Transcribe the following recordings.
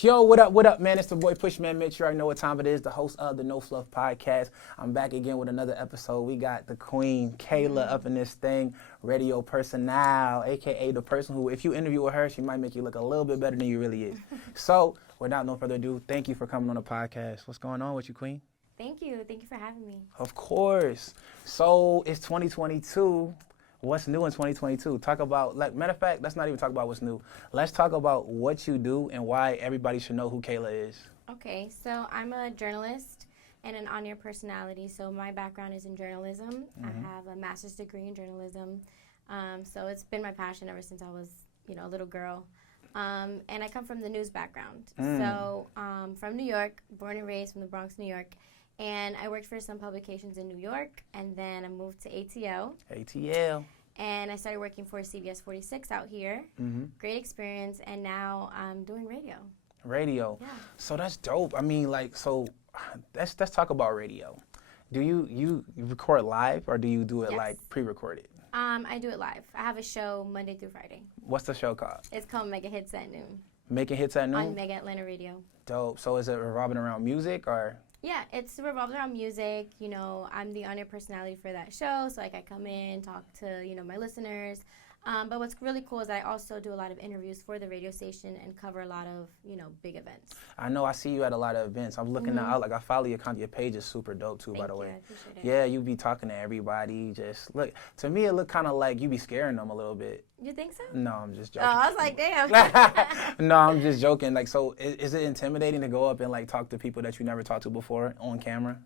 Yo, what up, man? It's the boy Pushman Mitch. You already know what time it is. The host of the No Fluff Podcast. I'm back again with another episode. We got the queen, Kayla, up in this thing, radio personnel, a.k.a. the person who, if you interview with her, she might make you look a little bit better than you really is. So, without no further ado, thank you for coming on the podcast. What's going on with you, queen? Thank you. Thank you for having me. Of course. So, it's 2022. What's new in 2022? Talk about, like, matter of fact, let's not even talk about what's new. Let's talk about what you do and why everybody should know who Kayla is. Okay, so I'm a journalist and an on-air personality. So my background is in journalism. I have a master's degree in journalism. So it's been my passion ever since I was, a little girl. And I come from the news background. So from New York, born and raised from the Bronx, New York. And I worked for some publications in New York, and then I moved to ATL. ATL. And I started working for CBS 46 out here. Great experience, and now I'm doing radio. Radio. Yeah. So that's dope. I mean, like, so let's talk about radio. Do you record live, or do you do it like pre-recorded? I do it live. I have a show Monday through Friday. What's the show called? It's called Mega Hits at Noon. Making Hits at Noon? On Mega Atlanta Radio. Dope. So is it revolving around music, or? Yeah, it's revolved around music. I'm the on-air personality for that show, so I come in, talk to, my listeners. But what's really cool is I also do a lot of interviews for the radio station and cover a lot of, big events. I know I see you at a lot of events. I'm looking out, like I follow your content. Your page is super dope too, by the way. I appreciate it. Yeah, you be talking to everybody. Just look, to me it look kind of like you be scaring them a little bit. You think so? No, I'm just Oh, joking. I was like, damn. No, I'm just joking. Like, so is it intimidating to go up and like talk to people that you never talked to before on camera?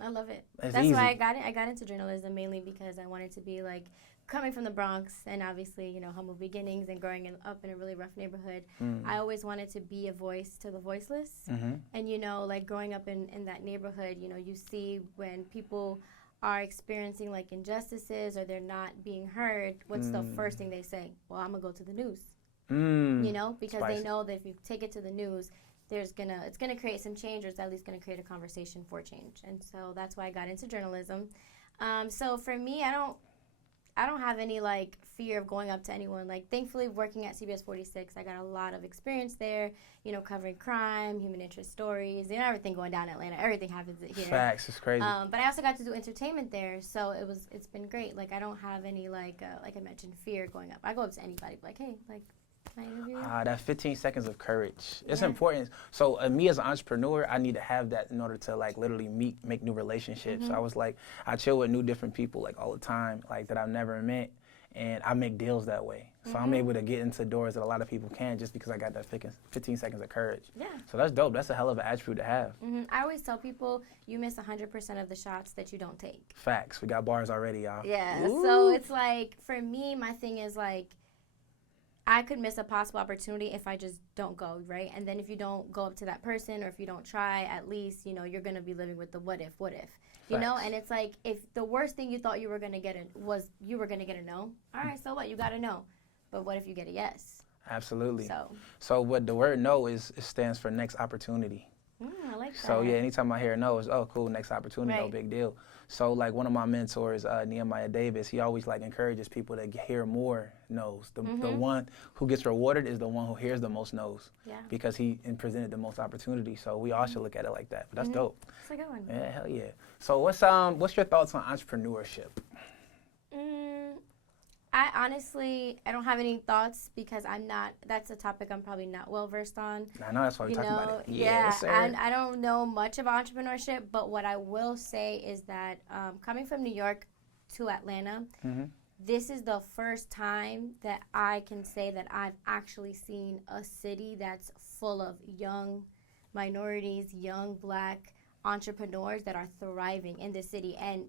I love it. It's That's easy. why I got into journalism, mainly because I wanted to be like, coming from the Bronx and obviously, humble beginnings and growing up in a really rough neighborhood, I always wanted to be a voice to the voiceless. And, like growing up in that neighborhood, you see when people are experiencing like injustices or they're not being heard, what's the first thing they say? Well, I'm going to go to the news. Because Spicy. they know that if you take it to the news, it's gonna create some change, or it's at least gonna create a conversation for change. And so that's why I got into journalism. So for me, I don't have any like fear of going up to anyone. Like, thankfully, working at CBS 46, I got a lot of experience there, covering crime, human interest stories, everything going down in Atlanta. Everything happens here. Facts, it's crazy. But I also got to do entertainment there, so it's been great. Like, I don't have any like I mentioned, fear going up. I go up to anybody, like, hey, like, can I interview you? That 15 seconds of courage. It's important. So me as an entrepreneur, I need to have that in order to like literally make new relationships. So I was like, I chill with new different people like all the time, like that I've never met, and I make deals that way. So I'm able to get into doors that a lot of people can't just because I got that 15 seconds of courage. Yeah. So that's dope. That's a hell of an attribute to have. I always tell people you miss 100% of the shots that you don't take. Facts. We got bars already, y'all. Yeah. Ooh. So it's like, for me, my thing is like, I could miss a possible opportunity if I just don't go, right? And then if you don't go up to that person, or if you don't try, at least, you're going to be living with the what if, and it's like, if the worst thing you thought you were going to get was you were going to get a no, all right, so what? You got a no. But what if you get a yes? Absolutely. So what the word no is, it stands for next opportunity. I like that. So yeah, anytime I hear no, it's, oh, cool, next opportunity, no Right. big deal. So like one of my mentors, Nehemiah Davis, he always like encourages people to hear more no's. The one who gets rewarded is the one who hears the most no's. Yeah. Because he presented the most opportunity. So we all should look at it like that. But that's dope. It's a good one. Yeah, hell yeah. So what's your thoughts on entrepreneurship? I don't have any thoughts because that's a topic I'm probably not well versed on. I know that's why we're talking about it. Yeah, sir. and I don't know much about entrepreneurship, but what I will say is that coming from New York to Atlanta, this is the first time that I can say that I've actually seen a city that's full of young minorities, young black entrepreneurs that are thriving in this city. And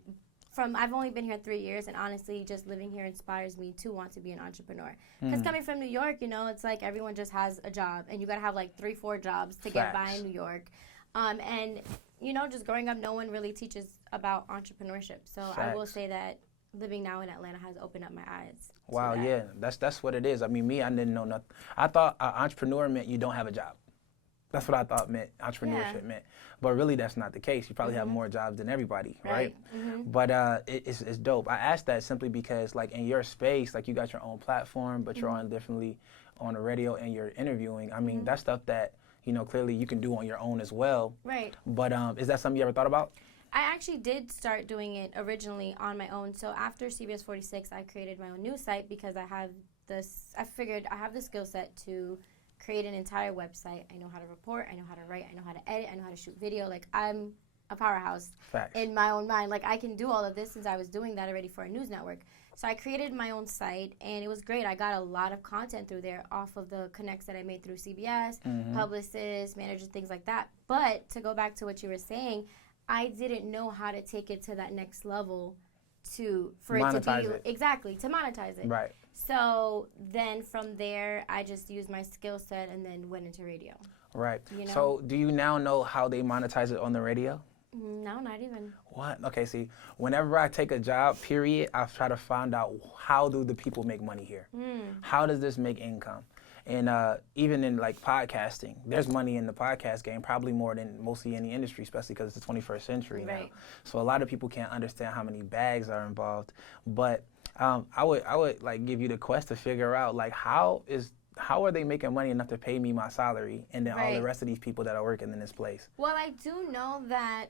I've only been here 3 years, and honestly, just living here inspires me to want to be an entrepreneur. Because coming from New York, it's like everyone just has a job, and you got to have like 3-4 jobs to get by in New York. And, just growing up, no one really teaches about entrepreneurship. So I will say that living now in Atlanta has opened up my eyes. Wow, yeah, that's what it is. I mean, I didn't know nothing. I thought entrepreneur meant you don't have a job. That's what I thought entrepreneurship meant. But really, that's not the case. You probably have more jobs than everybody, right? But it's dope. I asked that simply because, like, in your space, like, you got your own platform, but you're on the radio and you're interviewing, I mean, that's stuff that, clearly you can do on your own as well. Right. But is that something you ever thought about? I actually did start doing it originally on my own. So after CBS 46, I created my own news site because I figured I have the skill set to create an entire website. I know how to report, I know how to write, I know how to edit, I know how to shoot video. Like, I'm a powerhouse. Facts. In my own mind. Like, I can do all of this since I was doing that already for a news network. So I created my own site, and it was great. I got a lot of content through there off of the connects that I made through CBS, publicists, managers, things like that. But to go back to what you were saying, I didn't know how to take it to that next level for it to be exactly to monetize it. Right. So then from there, I just used my skill set and then went into radio. Right. So do you now know how they monetize it on the radio? No, not even. What? Okay, see, whenever I take a job, period, I try to find out how do the people make money here? How does this make income? And even in like podcasting, there's money in the podcast game, probably more than mostly any industry, especially because it's the 21st century now. So a lot of people can't understand how many bags are involved. But I would like give you the quest to figure out like how are they making money enough to pay me my salary and then all the rest of these people that are working in this place? Well, I do know that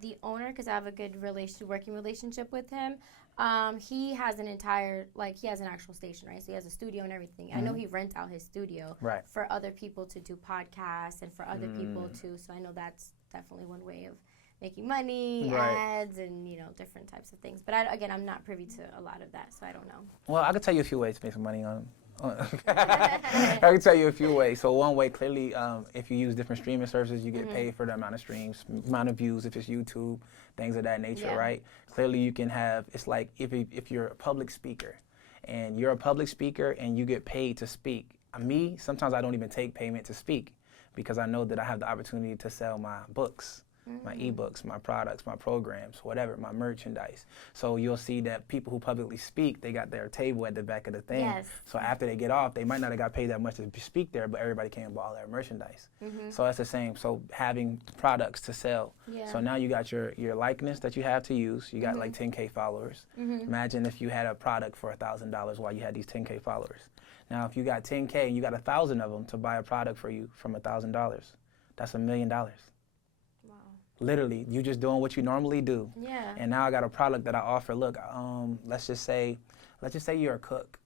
the owner, because I have a good working relationship with him, he has an actual station, right? So he has a studio and everything. I know he rents out his studio for other people to do podcasts and for other people too. So I know that's definitely one way of making money, ads, and different types of things. But I'm not privy to a lot of that, so I don't know. Well, I could tell you a few ways to make some money on them. I can tell you a few ways. So one way, clearly, if you use different streaming services, you get paid for the amount of streams, amount of views, if it's YouTube, things of that nature, right? Clearly, you can have, it's like if you're a public speaker, and you're a public speaker and you get paid to speak. Me, sometimes I don't even take payment to speak because I know that I have the opportunity to sell my books, my ebooks, my products, my programs, whatever, my merchandise. So you'll see that people who publicly speak, they got their table at the back of the thing. Yes. So after they get off, they might not have got paid that much to speak there, but everybody came and bought all their merchandise. So that's the same. So having products to sell. So now you got your likeness that you have to use. You got like 10K followers. Imagine if you had a product for $1,000 while you had these 10K followers. Now if you got 10K and you got 1,000 of them to buy a product for you from $1,000, that's $1 million. Literally, you just doing what you normally do. Yeah. And now I got a product that I offer. Look, let's just say you're a cook.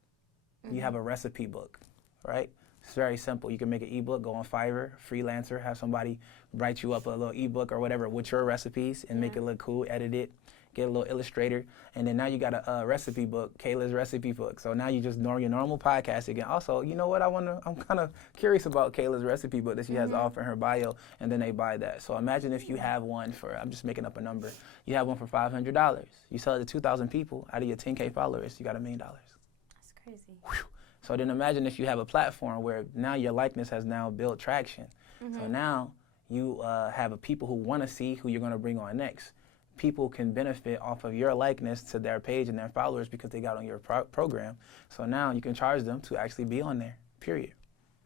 You have a recipe book, right? It's very simple. You can make an ebook, go on Fiverr, freelancer, have somebody write you up a little ebook or whatever with your recipes and make it look cool, edit it, get a little illustrator, and then now you got a recipe book, Kayla's recipe book. So now you just know your normal podcast again. Also, you know what? I'm kind of curious about Kayla's recipe book that she has to offer in her bio, and then they buy that. So imagine if you have one for, I'm just making up a number, you have one for $500. You sell it to 2,000 people. Out of your 10K followers, you got $1 million. That's crazy. Whew. So then imagine if you have a platform where now your likeness has now built traction. So now you have people who want to see who you're going to bring on next. People can benefit off of your likeness to their page and their followers because they got on your program. So now you can charge them to actually be on there, period,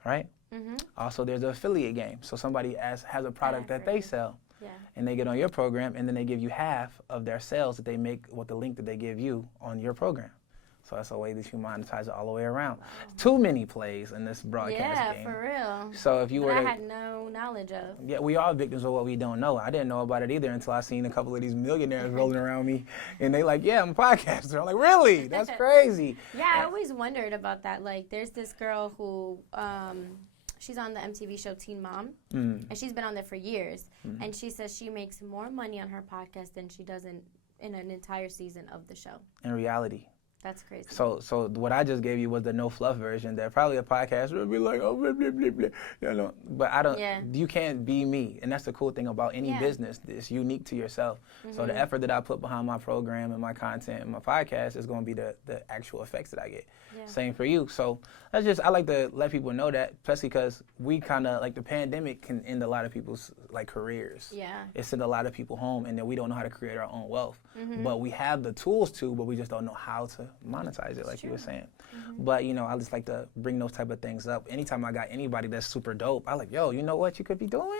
right? Also, there's the affiliate game. So somebody has a product that they sell, and they get on your program, and then they give you half of their sales that they make with the link that they give you on your program. So that's a way that you monetize it all the way around. Too many plays in this broadcast game. Yeah, for real. So if you were I had no knowledge of. Yeah, we are victims of what we don't know. I didn't know about it either until I seen a couple of these millionaires rolling around me, and they like, yeah, I'm a podcaster. I'm like, really? That's crazy. Yeah, I always wondered about that. Like, there's this girl who, she's on the MTV show Teen Mom, and she's been on there for years. And she says she makes more money on her podcast than she does in an entire season of the show. In reality. That's crazy. So what I just gave you was the no fluff version. That probably a podcast would be like, oh, blah, blah, blah, blah. You know, but I don't. Yeah. You can't be me, and that's the cool thing about any business. It's unique to yourself. So the effort that I put behind my program and my content and my podcast is going to be the actual effects that I get. Yeah. Same for you. So I like to let people know that, especially because we kind of like the pandemic can end a lot of people's like careers. Yeah. It sent a lot of people home, and then we don't know how to create our own wealth. But we have the tools to, but we just don't know how to monetize it, like you were saying. But I just like to bring those type of things up. Anytime I got anybody that's super dope, I like, yo, you know what you could be doing?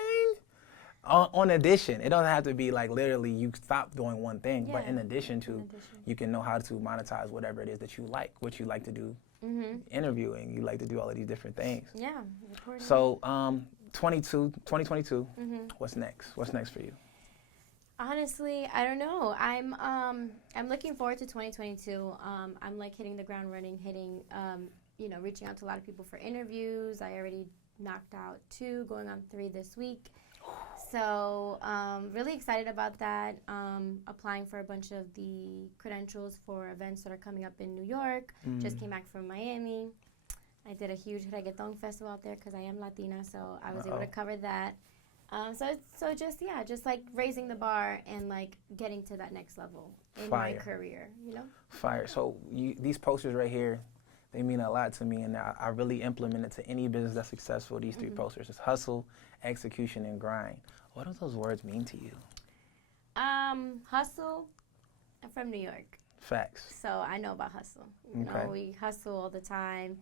On addition, it doesn't have to be like literally you stop doing one thing, but in addition to, you can know how to monetize whatever it is that you like, what you like to do interviewing. You like to do all of these different things. Yeah, recording. So, 2022, what's next? What's next for you? Honestly, I don't know. I'm looking forward to 2022. I'm like hitting the ground running, reaching out to a lot of people for interviews. I already knocked out 2, going on 3 this week. So really excited about that. Applying for a bunch of the credentials for events that are coming up in New York. Just came back from Miami. I did a huge reggaeton festival out there because I am Latina, so I was able to cover that. Just like raising the bar and like getting to that next level in my career, Fire. So these posters right here, they mean a lot to me, and I really implement it to any business that's successful. These 3 posters: it's hustle, execution, and grind. What do those words mean to you? Hustle. I'm from New York. Facts. So I know about hustle. You know, we hustle all the time.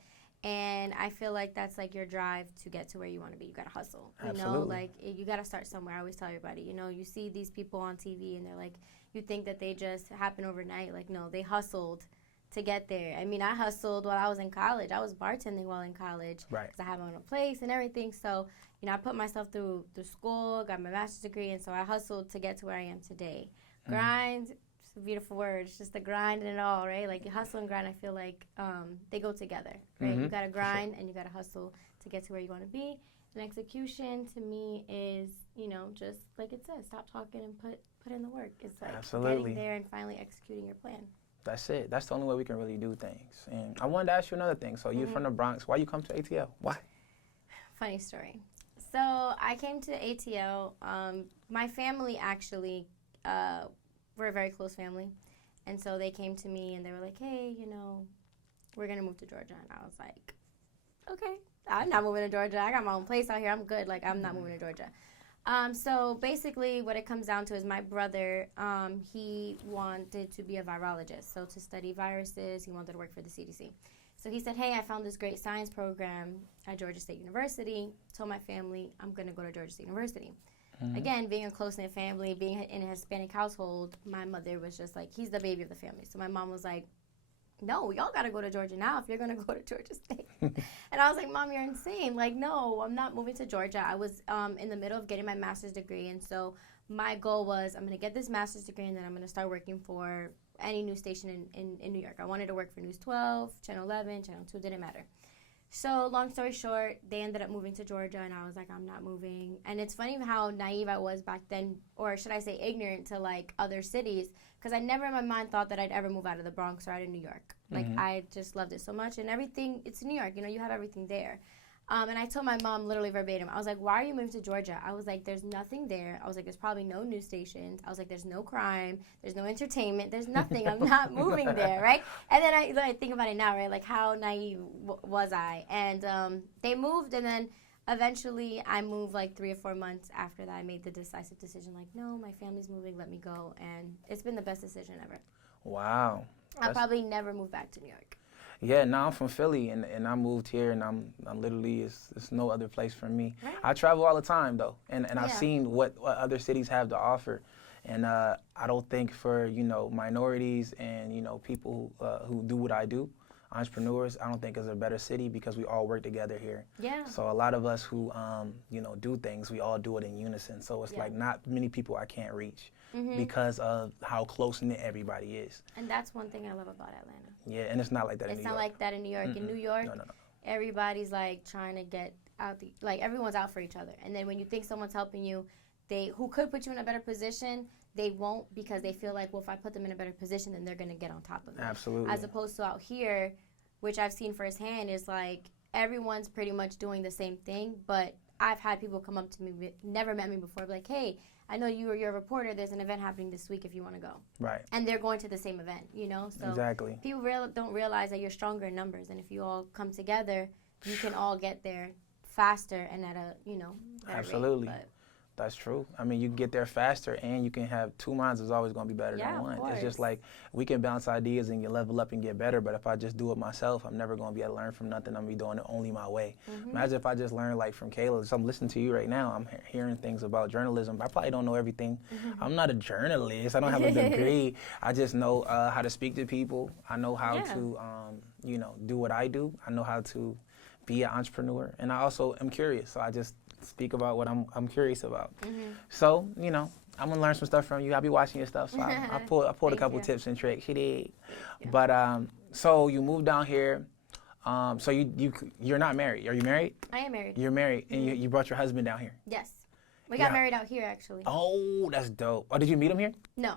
And I feel like that's like your drive to get to where you want to be. You got to hustle. Absolutely. You got to start somewhere. I always tell everybody, you see these people on TV and they're like, you think that they just happen overnight. Like, no, they hustled to get there. I mean, I hustled while I was in college. I was bartending while in college. Right. Because I had my own place and everything. So, I put myself through school, got my master's degree, and so I hustled to get to where I am today. Grind. A beautiful word. It's just the grind and it all, right? Like hustle and grind, I feel like they go together, right? You got to grind and you got to hustle to get to where you want to be. And execution to me is, just like it says, stop talking and put in the work. It's like getting there and finally executing your plan. That's it. That's the only way we can really do things. And I wanted to ask you another thing. So you're from the Bronx. Why you come to ATL? Why? Funny story. So I came to ATL. My family actually. We're a very close family. And so they came to me and they were like, hey, we're going to move to Georgia. And I was like, okay, I'm not moving to Georgia. I got my own place out here. I'm good. Like, I'm not moving to Georgia. So basically what it comes down to is my brother, he wanted to be a virologist. So to study viruses, he wanted to work for the CDC. So he said, hey, I found this great science program at Georgia State University. Told my family, I'm going to go to Georgia State University. Again, being a close-knit family, being in a Hispanic household, my mother was just like, he's the baby of the family. So my mom was like, no, y'all got to go to Georgia now if you're going to go to Georgia State. And I was like, Mom, you're insane. Like, no, I'm not moving to Georgia. I was in the middle of getting my master's degree. And so my goal was I'm going to get this master's degree and then I'm going to start working for any news station in New York. I wanted to work for News 12, Channel 11, Channel 2, didn't matter. So long story short, they ended up moving to Georgia, and I was like, I'm not moving. And it's funny how naive I was back then, or should I say ignorant to, like, other cities, because I never in my mind thought that I'd ever move out of the Bronx or out of New York. Like, I just loved it so much, and everything, it's New York, you have everything there. And I told my mom literally verbatim, I was like, why are you moving to Georgia? I was like, there's nothing there. I was like, there's probably no news stations. I was like, there's no crime. There's no entertainment. There's nothing. I'm not moving there, right? And then I think about it now, right? Like, how naive was I? And they moved, and then eventually I moved like 3 or 4 months after that. I made the decisive decision, like, no, my family's moving. Let me go. And it's been the best decision ever. Wow. I'll probably never move back to New York. Yeah, now I'm from Philly, and I moved here, and I'm literally, it's no other place for me. Right. I travel all the time, though, and I've seen what other cities have to offer. And I don't think for, minorities and, people who do what I do, entrepreneurs, I don't think it's a better city because we all work together here. Yeah. So a lot of us who, do things, we all do it in unison. So it's like not many people I can't reach because of how close-knit everybody is. And that's one thing I love about Atlanta. Yeah, and it's not like that in New York. It's not like that in New York. In New York, everybody's like trying to get out, everyone's out for each other. And then when you think someone's helping you, who could put you in a better position, they won't because they feel like, well, if I put them in a better position, then they're going to get on top of it. Absolutely. As opposed to out here, which I've seen firsthand, is like everyone's pretty much doing the same thing, but I've had people come up to me, never met me before, be like, hey, I know you're a reporter. There's an event happening this week if you want to go. Right. And they're going to the same event, So exactly. People don't realize that you're stronger in numbers, and if you all come together, you can all get there faster and at a, Absolutely. Rate. That's true. I mean, you can get there faster, and you can have 2 minds is always going to be better than one. It's just like we can bounce ideas and get level up and get better, but if I just do it myself, I'm never going to be able to learn from nothing. I'm going to be doing it only my way. Imagine if I just learned like from Kayla. So I'm listening to you right now. I'm hearing things about journalism. I probably don't know everything. I'm not a journalist. I don't have a degree. I just know how to speak to people. I know how to, do what I do. I know how to be an entrepreneur, and I also am curious. So I just speak about what I'm curious about. So, I'm gonna learn some stuff from you. I'll be watching your stuff. So I pulled a couple tips and tricks. She did. But so you moved down here. So you're not married. Are you married? I am married. You're married, and you brought your husband down here. Yes. We got married out here, actually. Oh, that's dope. Oh, did you meet him here? No.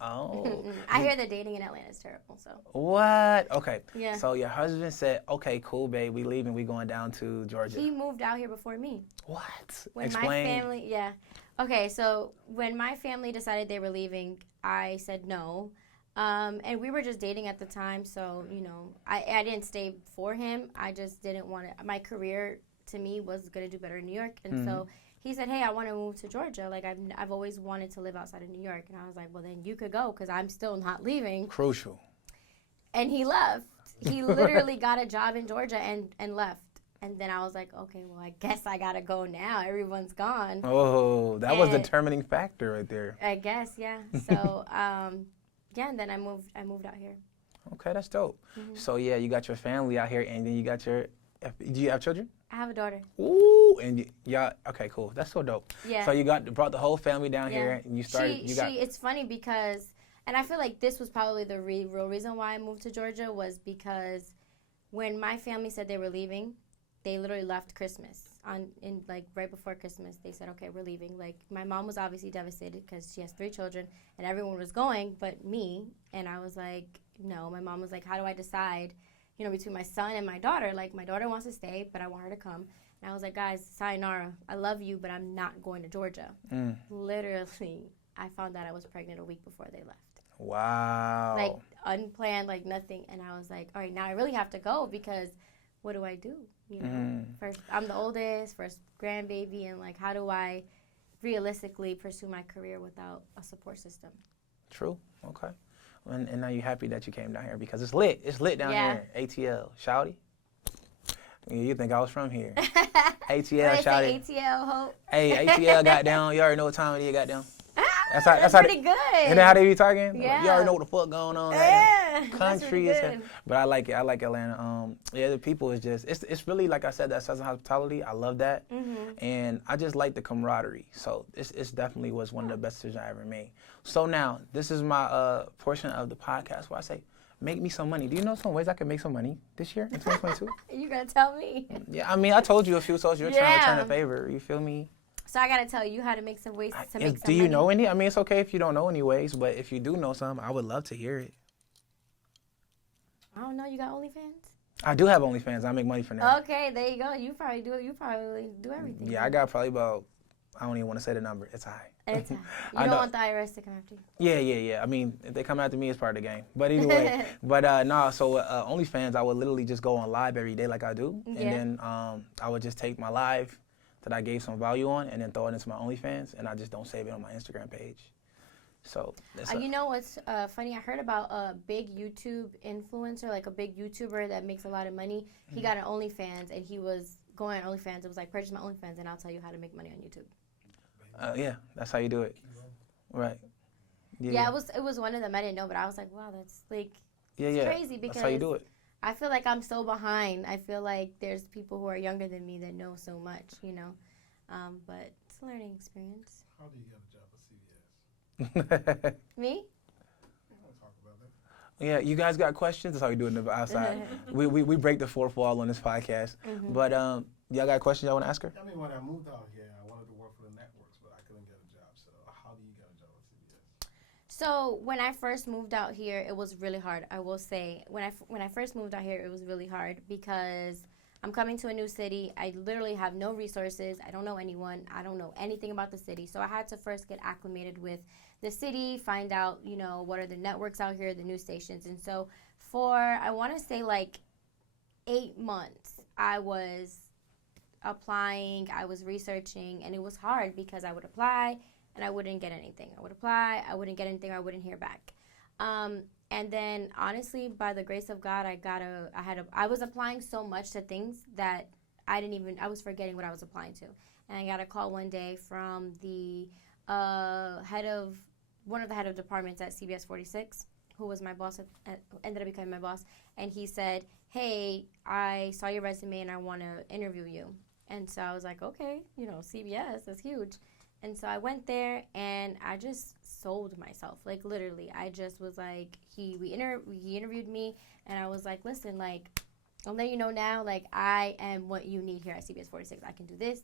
Oh. I hear that dating in Atlanta is terrible, so. What? Okay. Yeah. So your husband said, okay, cool, babe, we leaving. We going down to Georgia. He moved out here before me. What? When Explain. my family, yeah. Okay, so when my family decided they were leaving, I said no. And we were just dating at the time, so, I didn't stay for him. I just didn't want to. My career, to me, was going to do better in New York. And so he said, hey, I want to move to Georgia. Like, I've always wanted to live outside of New York. And I was like, well, then you could go because I'm still not leaving. Crucial. And he left. He literally got a job in Georgia and left. And then I was like, okay, well, I guess I got to go now. Everyone's gone. Oh, that was the determining factor right there. I guess, yeah. So, and then I moved out here. Okay, that's dope. So, yeah, you got your family out here, and then you got do you have children? I have a daughter. Ooh, and y'all, okay, cool. That's so dope. Yeah. So you brought the whole family down here, and you started. It's funny because, and I feel like this was probably the real reason why I moved to Georgia was because when my family said they were leaving, they literally left Christmas right before Christmas. They said, okay, we're leaving. Like, my mom was obviously devastated because she has 3 children, and everyone was going but me. And I was like, no. My mom was like, how do I decide? Between my son and my daughter, like, my daughter wants to stay, but I want her to come. And I was like, guys, sayonara. I love you, but I'm not going to Georgia. Literally, I found out I was pregnant a week before they left. Wow. Like, unplanned, like, nothing. And I was like, all right, now I really have to go because what do I do? First, I'm the oldest, first grandbaby, and, like, how do I realistically pursue my career without a support system? True. Okay. And now you're happy that you came down here because it's lit. It's lit down here. ATL. Shouty? You think I was from here. ATL, Shouty. ATL, Hope. Hey, ATL got down. You already know what time it is, got down. That's pretty good. Isn't that how they be talking? Yeah. You already know what the fuck going on. Yeah. Country That's is really good. But I like it. I like Atlanta. The people is just, it's really, like I said, that Southern hospitality. I love that. And I just like the camaraderie. So it's definitely was one of the best decisions I ever made. So now, this is my portion of the podcast where I say, make me some money. Do you know some ways I can make some money this year in 2022? You gotta tell me. Yeah, I mean, I told you a few, so you're trying to return a favor. You feel me? So I gotta tell you how to make some ways to make some Do you money. know any? I mean, it's okay if you don't know any ways, but if you do know some, I would love to hear it. I don't know. You got OnlyFans? I do have OnlyFans. I make money from that. Okay, there you go. You probably do everything. Yeah, I got probably about, I don't even want to say the number. It's high. It's high. You don't want the IRS to come after you. Yeah. I mean, if they come after me, it's part of the game. But anyway, so OnlyFans, I would literally just go on live every day like I do. And then I would just take my live that I gave some value on and then throw it into my OnlyFans, and I just don't save it on my Instagram page. So you know what's funny? I heard about a big YouTube influencer, like a big YouTuber that makes a lot of money. He got an OnlyFans, and he was going on OnlyFans. It was like, purchase my OnlyFans, and I'll tell you how to make money on YouTube. Yeah, that's how you do it. Right. Yeah, it was one of them. I didn't know, but I was like, wow, that's like, it's crazy because that's how you do it. I feel like I'm so behind. I feel like there's people who are younger than me that know so much, but it's a learning experience. How do you get a job at CBS? Me? Talk about that. Yeah, you guys got questions? That's how we do it on the outside. we break the fourth wall on this podcast. But y'all got questions y'all want to ask her? I mean, when I moved out here, I wanted to work for the networks, but I couldn't get a job. So how do you get a job at CBS? So when I first moved out here, it was really hard. I will say, when I first moved out here, it was really hard because I'm coming to a new city. I literally have no resources. I don't know anyone. I don't know anything about the city. So I had to first get acclimated with the city, find out, what are the networks out here, the news stations. And so for, I want to say like 8 months, I was applying, I was researching, and it was hard because I would apply and I wouldn't get anything. I would apply, I wouldn't get anything, I wouldn't hear back. And then, honestly, by the grace of God, I was applying so much to things that I was forgetting what I was applying to. And I got a call one day from the one of the head of departments at CBS 46. who was my boss, ended up becoming my boss, and he said, hey, I saw your resume and I want to interview you. And so I was like, okay, CBS, that's huge. And so I went there and I just sold myself. Like, literally, I just was like, he interviewed me, and I was like, listen, like, I'll let you know now, like, I am what you need here at CBS 46. I can do this.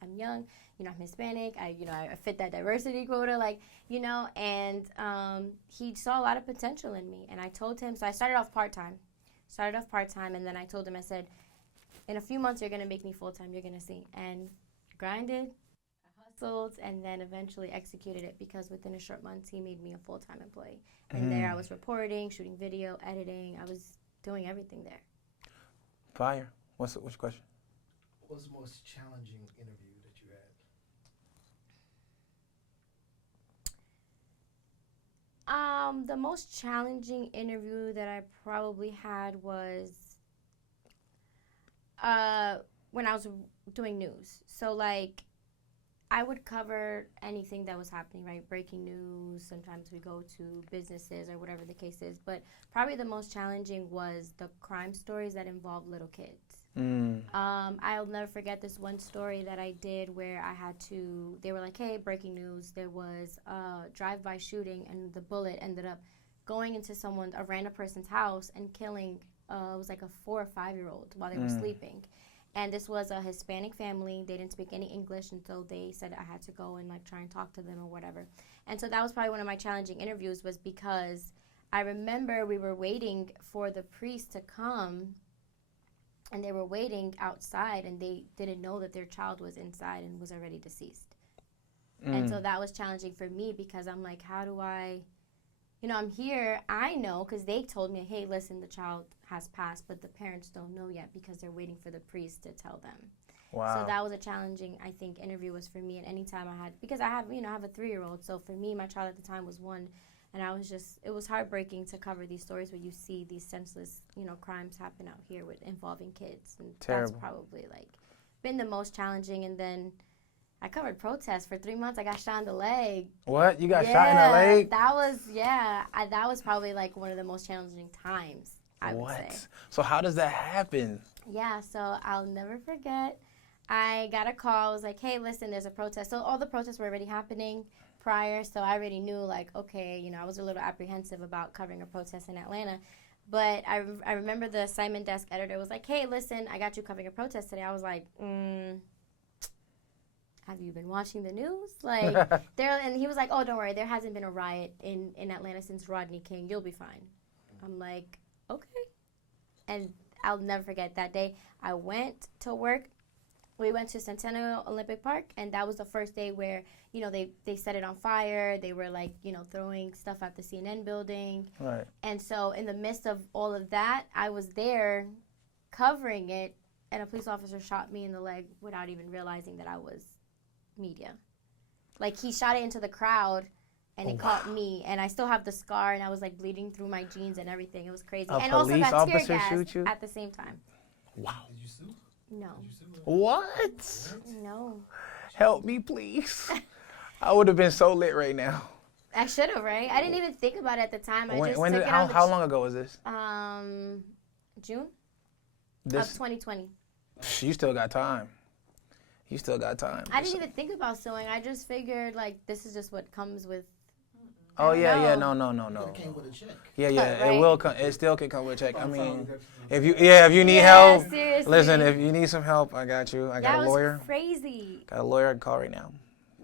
I'm young, I'm Hispanic. I fit that diversity quota, like, and he saw a lot of potential in me. And I told him, so I started off part-time, and then I told him, I said, in a few months, you're going to make me full-time. You're going to see. And grinded, hustled, and then eventually executed it, because within a short months, he made me a full-time employee. And there I was reporting, shooting video, editing. I was doing everything there. Fire. What's your question? What was the most challenging interview that you had? The most challenging interview that I probably had was when I was doing news. So, like, I would cover anything that was happening, right? Breaking news. Sometimes we go to businesses or whatever the case is. But probably the most challenging was the crime stories that involve little kids. I'll never forget this one story that I did where they were like, hey, breaking news. There was a drive-by shooting, and the bullet ended up going into a random person's house and killing, it was like a 4 or 5-year-old while they were sleeping. And this was a Hispanic family. They didn't speak any English, and so they said I had to go and, like, try and talk to them or whatever. And so that was probably one of my challenging interviews, was because I remember we were waiting for the priest to come, and they were waiting outside, and they didn't know that their child was inside and was already deceased. And so that was challenging for me, because I'm like, how do I, I'm here. I know, because they told me, hey, listen, the child has passed, but the parents don't know yet because they're waiting for the priest to tell them. Wow. So that was a challenging, I think, interview was for me. And anytime I had, because I have a 3-year-old. So for me, my child at the time was 1. And it was heartbreaking to cover these stories where you see these senseless, crimes happen out here involving kids. And Terrible. That's probably, like, been the most challenging. And then I covered protests for 3 months. I got shot in the leg. What? You got shot in the leg? That was probably, like, one of the most challenging times, I would say. So how does that happen? Yeah, so I'll never forget. I got a call. I was like, hey, listen, there's a protest. So all the protests were already happening prior, so I already knew, like, okay, I was a little apprehensive about covering a protest in Atlanta. But I remember the assignment desk editor was like, hey, listen, I got you covering a protest today. I was like, have you been watching the news? Like, and he was like, oh, don't worry, there hasn't been a riot in Atlanta since Rodney King. You'll be fine. I'm like, okay. And I'll never forget that day. I went to work. We went to Centennial Olympic Park, and that was the first day where, they set it on fire. They were, like, throwing stuff at the CNN building. Right. And so in the midst of all of that, I was there covering it, and a police officer shot me in the leg without even realizing that I was media. Like, he shot it into the crowd, and it caught me, and I still have the scar, and I was, like, bleeding through my jeans and everything. It was crazy. A and also police got tear officer gas shoot you? at the same time. Wow. Did you sue? No. Did you sue? What? No. Help me, please. I would have been so lit right now. I should have, right? I didn't even think about it at the time. How long ago was this? June of This 2020. You still got time. I didn't even think about sewing. I just figured, like, this is just what comes with. Oh yeah, no. no. It came with a check. Yeah, Right. it will come. It still can come with a check. I mean, if you need help, seriously. listen. If you need some help, I got you. I got a lawyer. That was crazy. Got a lawyer I can call right now.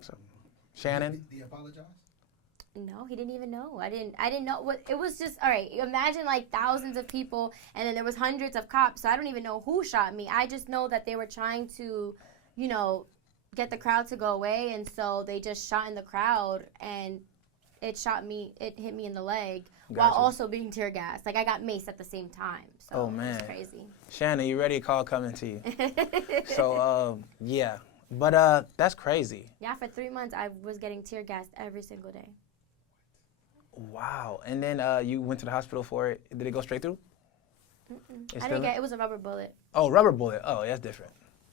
So, Shannon. Did he apologize? No, he didn't even know. I didn't know what it was. Just all right. Imagine, like, thousands of people, and then there was hundreds of cops. So I don't even know who shot me. I just know that they were trying to, get the crowd to go away, and so they just shot in the crowd, and it hit me in the leg while also being tear gassed. Like, I got maced at the same time. So Oh, man. It was crazy. Shannon, you ready? Call coming to you. So, yeah. But that's crazy. Yeah, for 3 months, I was getting tear gassed every single day. Wow. And then you went to the hospital for it. Did it go straight through? I didn't get it. Was a rubber bullet. Oh, rubber bullet. Oh, that's different.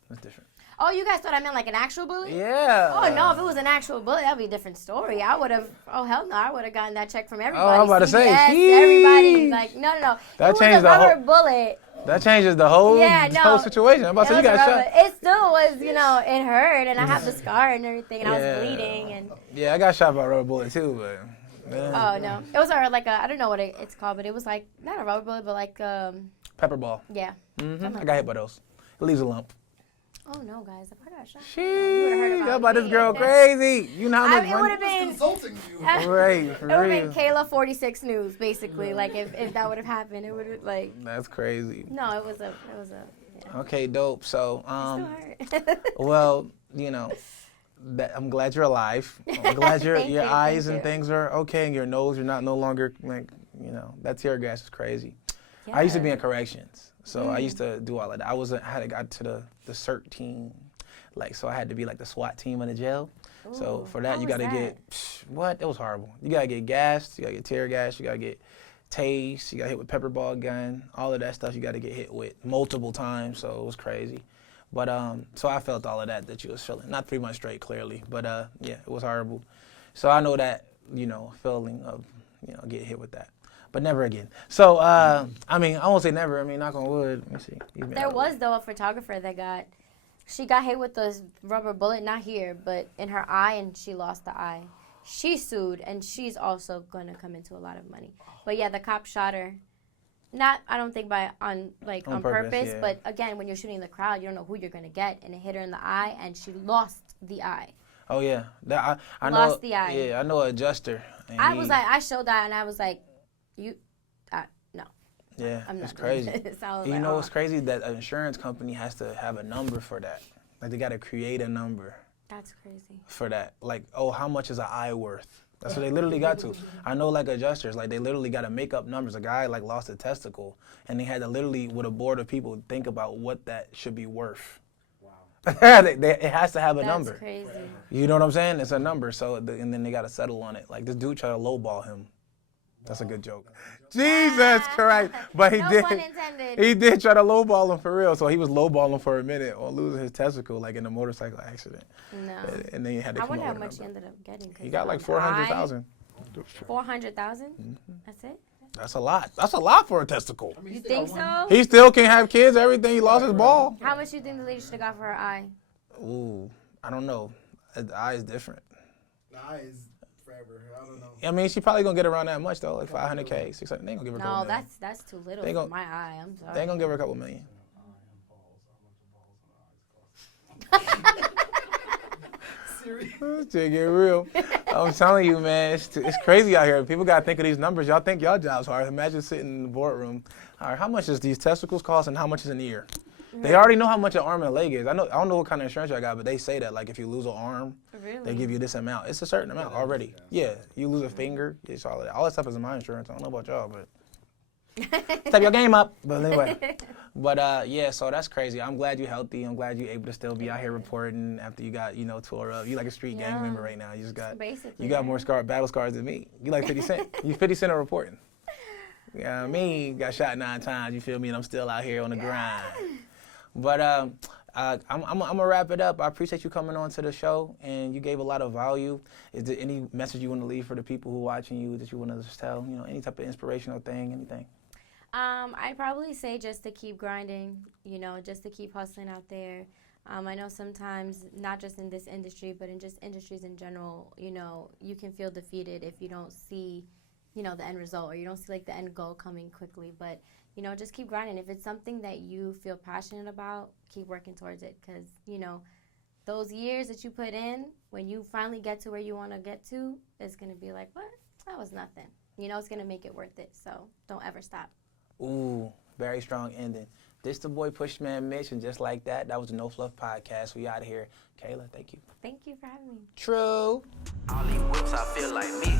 It's different. Oh, you guys thought I meant like an actual bullet? Yeah. Oh no, if it was an actual bullet, that'd be a different story. I would have. Oh hell no, I would have gotten that check from everybody. I'm about to say, CBS, everybody. Like no. That It was changed a the whole- rubber bullet. That changes the whole whole situation. I'm about to say, you got shot. It still was, it hurt, and I have the scar and everything, and I was bleeding, and. Yeah, I got shot by a rubber bullet too, but. Oh no, it was like a I don't know what it's called, but it was like not a rubber bullet, but like Pepper ball. yeah. I got hit by those. It leaves a lump. Oh no, guys, if I got shot, Sheesh, you about this girl crazy. You know how much it would money? have been. Consulting you. Right, for It would have real. been Kayla 46 News, basically. Like if that would have happened, it would have like. That's crazy. No, it was a. Yeah. Okay, dope. So, It still hurt. well, I'm glad you're alive. I'm glad your Thank you, eyes thank and you. things are okay, and your nose, you're not no longer like, that tear gas is crazy. I used to be in corrections, so I used to do all of that. I had got to the CERT team, so I had to be like the SWAT team in the jail. So Ooh, for that, how you was got to get what? It was horrible. You got to get gassed, you got to get tear gas, you got to get tased, you got hit with pepper ball gun, all of that stuff you got to get hit with multiple times. So it was crazy. But so I felt all of that you was feeling. Not 3 months straight, clearly, but yeah, it was horrible. So I know that feeling of getting hit with that. But never again. So, I won't say never. Knock on wood. Let me see. There was, though, a photographer that she got hit with a rubber bullet, not here, but in her eye, and she lost the eye. She sued, and she's also going to come into a lot of money. But, yeah, the cop shot her. Not, I don't think on purpose, yeah. but, again, when you're shooting in the crowd, you don't know who you're going to get, and it hit her in the eye, and she lost the eye. Oh, yeah. I Lost know, the eye. Yeah, I know an adjuster. I showed that, and I was like, no. Yeah, I'm it's not doing crazy. this. I was You like, know what's crazy? That an insurance company has to have a number for that. Like, they got to create a number That's crazy. for that. Like, oh, how much is an eye worth? That's what they literally got to. I know, adjusters, they literally got to make up numbers. A guy, lost a testicle, and they had to literally, with a board of people, think about what that should be worth. Wow. It has to have a number. That's crazy. You know what I'm saying? It's a number. So, and then they got to settle on it. Like, this dude tried to lowball him. That's a good joke. Jesus Christ. But he No did. pun intended. He did try to lowball him for real. So he was lowballing for a minute on losing his testicle, in a motorcycle accident. No. And then he had to I come wonder up how with a much he number. ended up getting. He got 400,000. 400,000? That's it? That's a lot. That's a lot for a testicle. You think so? He still can't have kids, everything. He lost his ball. How much do you think the lady should have got for her eye? Ooh, I don't know. The eye is different. The eye is forever. I don't know. She probably gonna get around that much though, like 500K, 600. They ain't gonna give her a couple No, million. that's too little They for gon- my eye. I'm sorry. They ain't gonna give her a couple million. Serious? Shit get real. I'm telling you, man, it's crazy out here. People gotta think of these numbers. Y'all think y'all job's hard. Imagine sitting in the boardroom. All right, how much does these testicles cost, and how much is an ear? They already know how much an arm and a leg is. I don't know what kind of insurance y'all got, but they say that if you lose an arm, Really? they give you this amount. It's a certain amount already. Yeah, you lose a finger, it's all of that. All that stuff is in my insurance. I don't know about y'all, but step your game up. But anyway, yeah, so that's crazy. I'm glad you're healthy. I'm glad you're able to still be out here reporting after you got tore up. You like a street gang member right now. Basically, You got more battle scars than me. You like 50 Cent. You 50 Cent of reporting. You know what I mean? Got shot 9 times. You feel me? And I'm still out here on the grind. But I'm gonna wrap it up. I appreciate you coming on to the show, and you gave a lot of value. Is there any message you want to leave for the people who are watching you that you want to just tell? Any type of inspirational thing, anything? I'd probably say just to keep grinding, just to keep hustling out there. I know sometimes, not just in this industry, but in just industries in general, you can feel defeated if you don't see, the end result, or you don't see the end goal coming quickly. But, just keep grinding. If it's something that you feel passionate about, keep working towards it. Because, those years that you put in, when you finally get to where you want to get to, it's going to be like, what? That was nothing. It's going to make it worth it. So don't ever stop. Ooh, very strong ending. This the boy Pushman Mitch, and just like that, that was the No Fluff Podcast. We out of here. Kayla, thank you. Thank you for having me. True. All these whips, I feel like me.